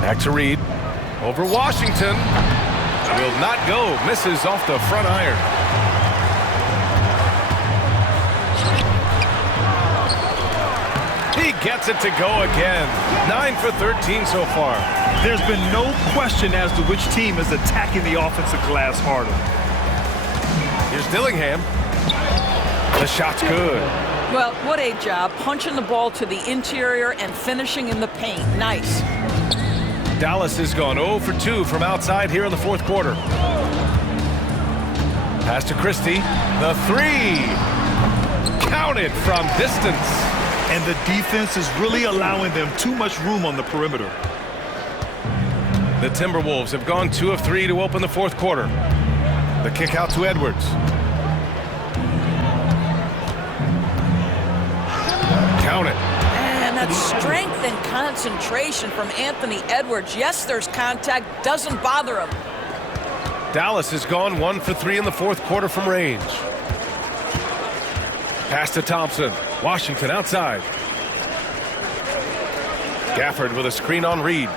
Back to Reed. Over Washington. Will not go. Misses off the front iron. He gets it to go again. 9 for 13 so far. There's been no question as to which team is attacking the offensive glass harder. Here's Dillingham. The shot's good. Well, what a job. Punching the ball to the interior and finishing in the paint. Nice. Dallas has gone 0 for 2 from outside here in the fourth quarter. Pass to Christie. The 3. Counted from distance. And the defense is really allowing them too much room on the perimeter. The Timberwolves have gone 2 of 3 to open the fourth quarter. The kick out to Edwards. Count it. And that strength and concentration from Anthony Edwards. Yes, there's contact. Doesn't bother him. Dallas has gone 1 for 3 in the fourth quarter from range. Pass to Thompson. Washington outside. Gafford with a screen on Reed.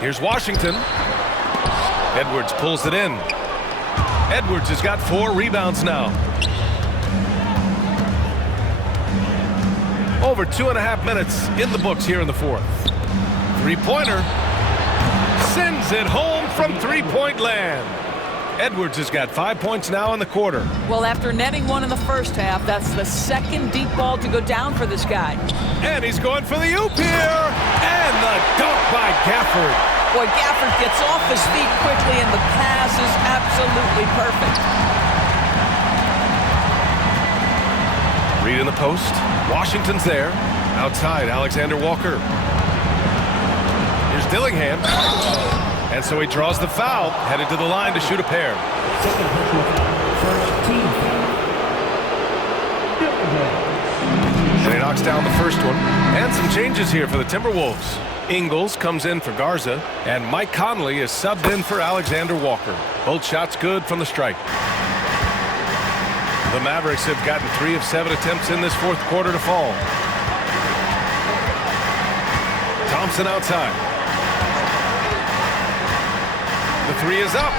Here's Washington. Edwards pulls it in. Edwards has got 4 rebounds now. Over 2.5 minutes in the books here in the fourth. Three-pointer. Sends it home from three-point land. Edwards has got 5 points now in the quarter. Well, after netting 1 in the first half, that's the second deep ball to go down for this guy. And he's going for the oop here. And the dunk by Gafford. Boy, Gafford gets off his feet quickly, and the pass is absolutely perfect. Reed in the post. Washington's there. Outside, Alexander-Walker. Here's Dillingham. And so he draws the foul, headed to the line to shoot a pair. And he knocks down the first one. And some changes here for the Timberwolves. Ingles comes in for Garza, and Mike Conley is subbed in for Alexander-Walker. Both shots good from the stripe. The Mavericks have gotten 3 of 7 attempts in this fourth quarter to fall. Thompson outside. The 3 is up.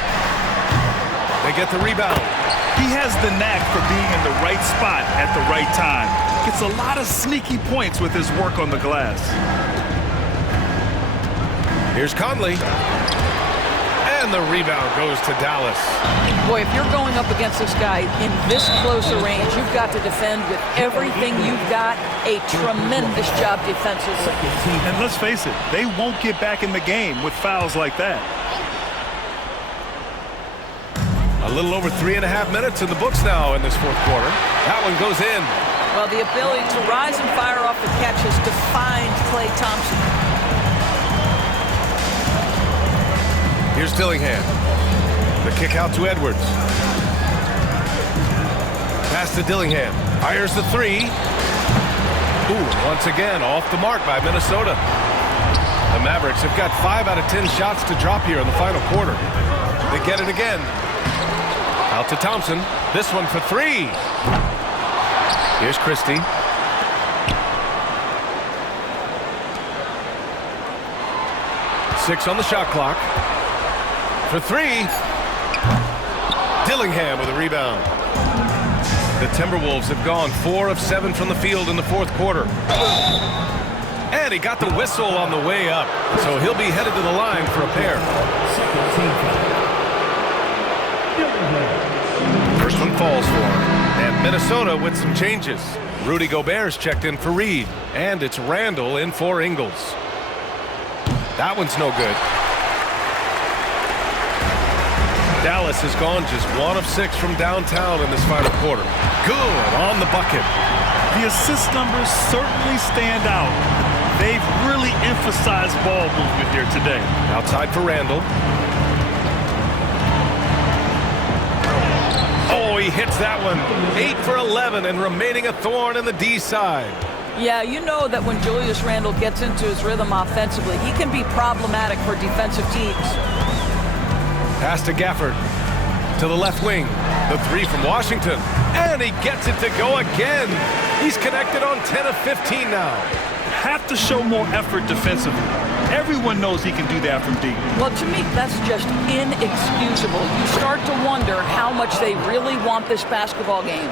They get the rebound. He has the knack for being in the right spot at the right time. Gets a lot of sneaky points with his work on the glass. Here's Conley. And the rebound goes to Dallas. Boy, if you're going up against this guy in this close a range, you've got to defend with everything you've got. A tremendous job defensively. And let's face it, they won't get back in the game with fouls like that. A little over 3.5 minutes in the books now in this fourth quarter. That one goes in. Well, the ability to rise and fire off the catch has defined Klay Thompson. Here's Dillingham. The kick out to Edwards. Pass to Dillingham. Fires the 3. Ooh, once again off the mark by Minnesota. The Mavericks have got 5 out of 10 shots to drop here in the final quarter. They get it again. Out to Thompson. This one for 3. Here's Christie. Six on the shot clock. For 3. Dillingham with a rebound. The Timberwolves have gone 4 of 7 from the field in the fourth quarter. And he got the whistle on the way up, so he'll be headed to the line for a pair. First one falls for him. And Minnesota with some changes. Rudy Gobert's checked in for Reed, and it's Randall in for Ingles. That one's no good. Dallas has gone just 1 of 6 from downtown in this final quarter. Good on the bucket. The assist numbers certainly stand out. They've really emphasized ball movement here today. Outside for Randall. Oh, he hits that one. 8 for 11 and remaining a thorn in the D side. Yeah, you know that when Julius Randle gets into his rhythm offensively, he can be problematic for defensive teams. Pass to Gafford. To the left wing. The 3 from Washington. And he gets it to go again. He's connected on 10 of 15 now. Have to show more effort defensively. Everyone knows he can do that from deep. Well, to me, that's just inexcusable. You start to wonder how much they really want this basketball game.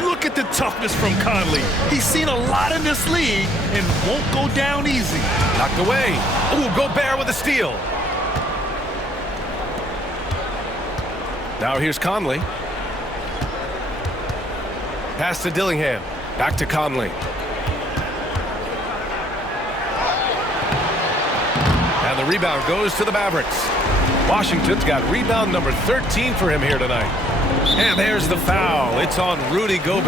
Look at the toughness from Conley. He's seen a lot in this league and won't go down easy. Knocked away. Ooh, Gobert with a steal. Now here's Conley. Pass to Dillingham. Back to Conley. And the rebound goes to the Mavericks. Washington's got rebound number 13 for him here tonight. And there's the foul. It's on Rudy Gobert.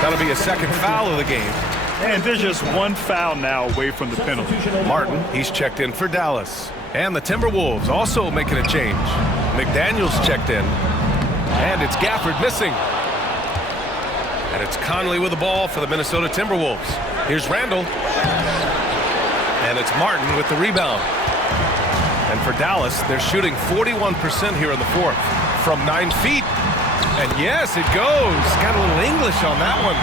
That'll be a second foul of the game. And there's just 1 foul now away from the penalty. Martin, he's checked in for Dallas. And the Timberwolves also making a change. McDaniels checked in. And it's Gafford missing. And it's Conley with the ball for the Minnesota Timberwolves. Here's Randall. And it's Martin with the rebound. And for Dallas, they're shooting 41% here in the fourth from 9 feet. And yes, it goes. Got a little English on that one.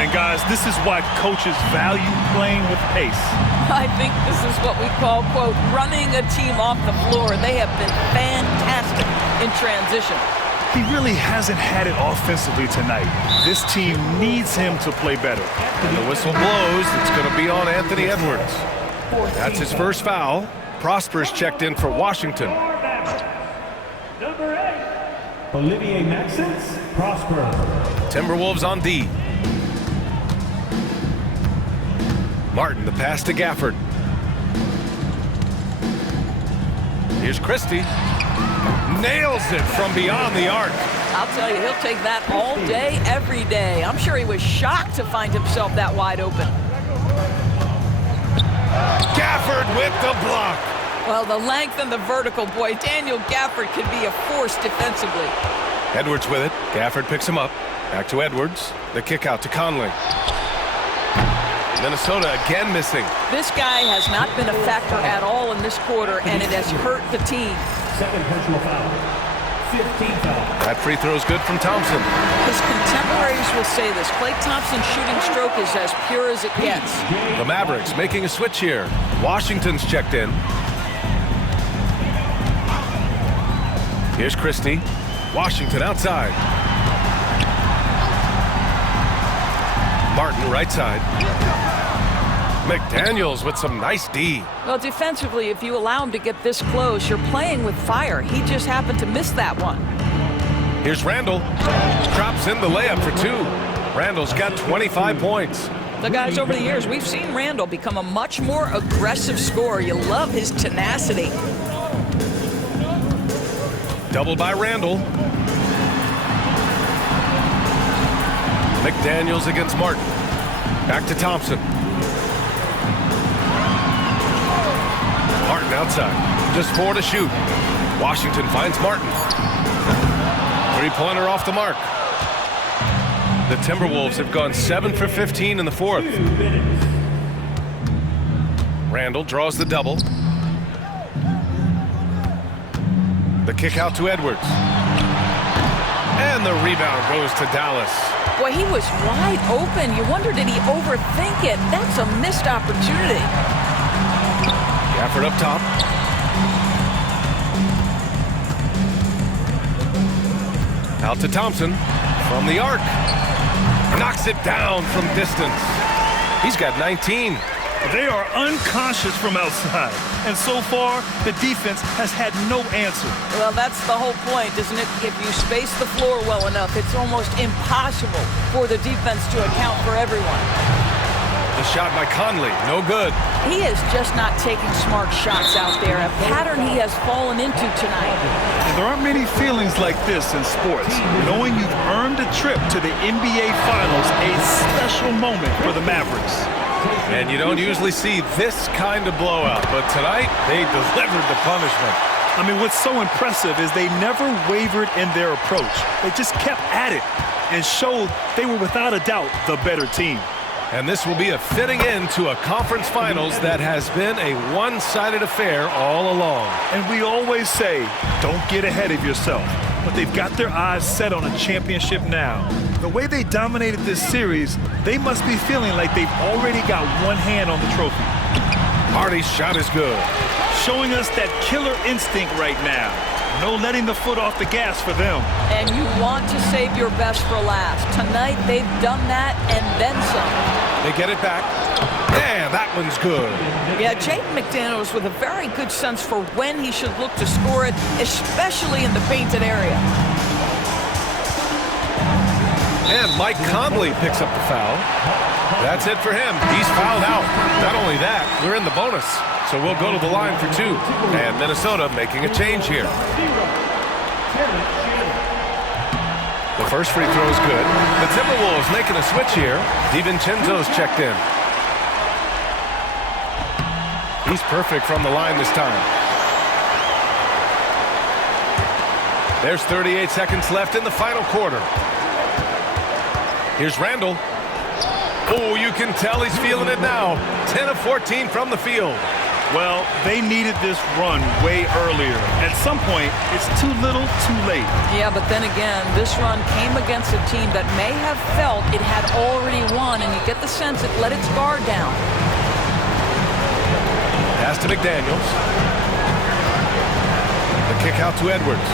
And guys, this is why coaches value playing with pace. I think this is what we call, quote, running a team off the floor. They have been fantastic in transition. He really hasn't had it offensively tonight. This team needs him to play better. And the whistle blows. It's going to be on Anthony Edwards. That's his first foul. Prosper's checked in for Washington. Number 8, Olivier Maxence, Prosper. Timberwolves on D. Martin, the pass to Gafford. Here's Christie. Nails it from beyond the arc. I'll tell you, he'll take that all day, every day. I'm sure he was shocked to find himself that wide open. Gafford with the block. Well, the length and the vertical, boy, Daniel Gafford could be a force defensively. Edwards with it. Gafford picks him up. Back to Edwards. The kick out to Conley. Minnesota again missing. This guy has not been a factor at all in this quarter, and it has hurt the team. Second personal foul. 15th foul. That free throw is good from Thompson. His contemporaries will say this. Klay Thompson's shooting stroke is as pure as it gets. The Mavericks making a switch here. Washington's checked in. Here's Christie. Washington outside. Martin right side. McDaniels with some nice D. Well, defensively, if you allow him to get this close, you're playing with fire. He just happened to miss that one. Here's Randall. Drops in the layup for 2. Randall's got 25 points. The guys, over the years, we've seen Randall become a much more aggressive scorer. You love his tenacity. Doubled by Randall. McDaniels against Martin. Back to Thompson. Martin outside. Just 4 to shoot. Washington finds Martin. 3-pointer off the mark. The Timberwolves have gone 7 for 15 in the fourth. Randall draws the double. The kick out to Edwards. And the rebound goes to Dallas. Boy, he was wide open. You wonder, did he overthink it? That's a missed opportunity. Gafford up top. Out to Thompson from the arc. Knocks it down from distance. He's got 19. They are unconscious from outside, and so far, the defense has had no answer. Well, that's the whole point, isn't it? If you space the floor well enough, it's almost impossible for the defense to account for everyone. The shot by Conley, no good. He is just not taking smart shots out there, a pattern he has fallen into tonight. There aren't many feelings like this in sports. Knowing you've earned a trip to the NBA Finals, a special moment for the Mavericks. And you don't usually see this kind of blowout, but tonight they delivered the punishment. I mean, what's so impressive is they never wavered in their approach. They just kept at it and showed they were without a doubt the better team. And this will be a fitting end to a conference finals that has been a one-sided affair all along. And we always say, don't get ahead of yourself. But they've got their eyes set on a championship now. The way they dominated this series, they must be feeling like they've already got one hand on the trophy. Hardy's shot is good. Showing us that killer instinct right now. No letting the foot off the gas for them. And you want to save your best for last. Tonight, they've done that and then some. They get it back. Yeah, that one's good. Yeah, Jaden McDaniels with a very good sense for when he should look to score it, especially in the painted area. And Mike Conley picks up the foul. That's it for him. He's fouled out. Not only that, we're in the bonus. So we'll go to the line for two. And Minnesota making a change here. The first free throw is good. The Timberwolves making a switch here. DiVincenzo's checked in. He's perfect from the line this time. There's 38 seconds left in the final quarter. Here's Randall. Oh, you can tell he's feeling it now. 10 of 14 from the field. Well, they needed this run way earlier. At some point, it's too little, too late. Yeah, but then again, this run came against a team that may have felt it had already won, and you get the sense it let its guard down. Pass to McDaniels. The kick out to Edwards.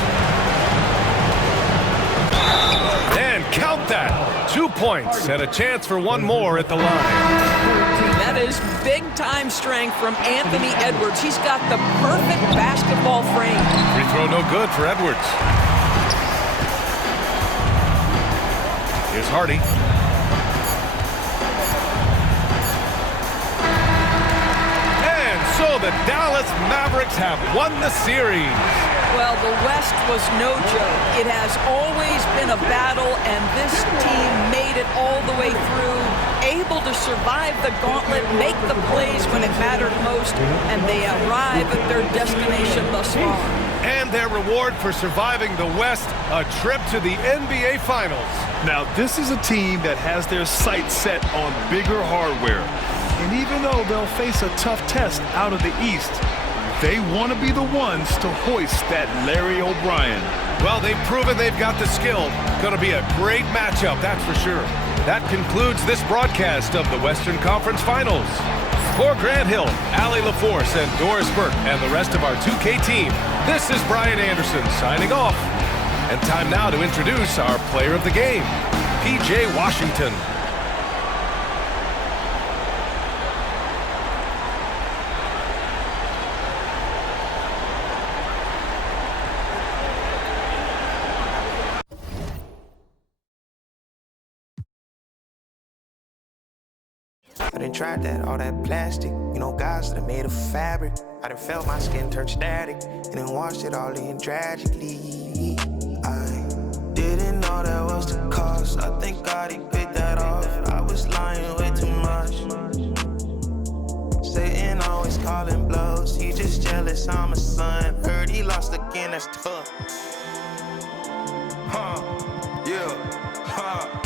And count that. 2 points and a chance for one more at the line. That is big-time strength from Anthony Edwards. He's got the perfect basketball frame. Free throw no good for Edwards. Here's Hardy. And so the Dallas Mavericks have won the series. Well, the West was no joke. It has always been a battle, and this team made it all the way through, able to survive the gauntlet, make the plays when it mattered most, and they arrive at their destination thus far. And their reward for surviving the West, a trip to the NBA Finals. Now, this is a team that has their sights set on bigger hardware. And even though they'll face a tough test out of the East, they want to be the ones to hoist that Larry O'Brien. Well, they've proven they've got the skill. Going to be a great matchup, that's for sure. That concludes this broadcast of the Western Conference Finals. For Grant Hill, Allie LaForce, and Doris Burke, and the rest of our 2K team, this is Brian Anderson signing off. And time now to introduce our player of the game, P.J. Washington. I done tried that, all that plastic. You know, guys that are made of fabric. I done felt my skin turn static and then washed it all in tragically. I didn't know that was the cost. I think God, he paid that off. I was lying way too much. Satan always calling blows. He just jealous, I'm a son. Heard he lost again, that's tough.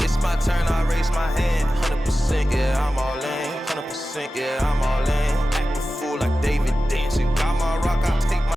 It's my turn, I raise my hand. 100%, yeah, I'm all in. 100%, yeah, I'm all in.